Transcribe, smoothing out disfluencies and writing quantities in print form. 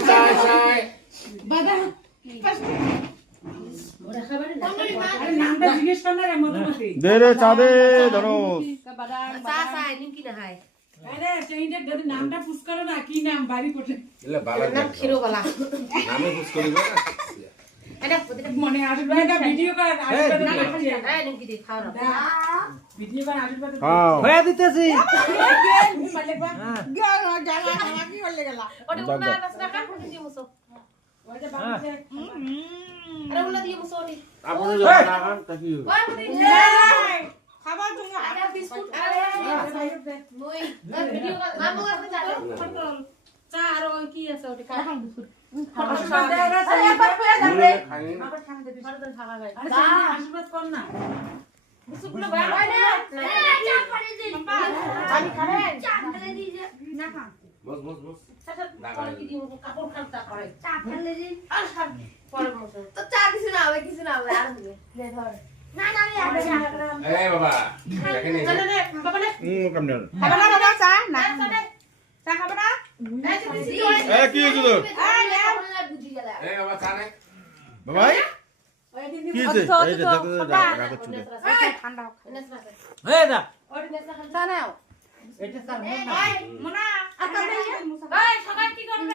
চাই বাদা ওরা খাবারে না আরে নামটা জিজ্ঞেস কর না রে মধুমতি দে রে চা দে ধনুষ চা চা নিমকি না খায় আরে সেইটা যদি নামটা পুষ করো না কি নাম বাড়ি কোটে এলে বালা নাম ক্ষীরবালা নামে খুশ করিব না এটা মনে আশীর্বাদ একটা ভিডিও কর আশীর্বাদ এই নিমকি দি খাও না ভিডিও কর আশীর্বাদ খাও হয়ে দিতেছি মালিক বা ওটা উনা রাস্তা কাট করে দিয়ে মুসো ওইটা বাড়িতে আরে উনা দিয়ে মুসো ওটি আপনি যখন লাগান তাকি ওই মুদি খাবার তুমি আরে বিস্কুট আরে মই ভিডিও নাম করে যাবে চা আর ওই কি আছে ওটি খাও বিস্কুট আশীর্বাদ দে রে আরে একবার করে যাবে খাই আবার সামনে দিবি আর থাকা যায় আরে সেইটা আশীর্বাদ কর না বিস্কুটগুলো বাইরে হয় না চা করে দি পানি খাবেন চা ফেলে দি না খা বস বস বস পরে কি দিব কাপড় খালতা করে চা ফেলে দিন আর খান পরে মতো তো চা কিছু না হবে আর হবে দে ধর না না আমি আর চা এই বাবা দেখে নে না না বাবা না কাম দে খাবে না বাবা চা না না না চা খাবে না এ কি হইছে তোর বুঝি গেল এই বাবা চা নে বাবা কি হইছে এই যে দেখো রাখো চুলে ঠান্ডা এই দা ওটি নেসা খান চা নাও এটা স্যার মনা এই সবাই কি করবে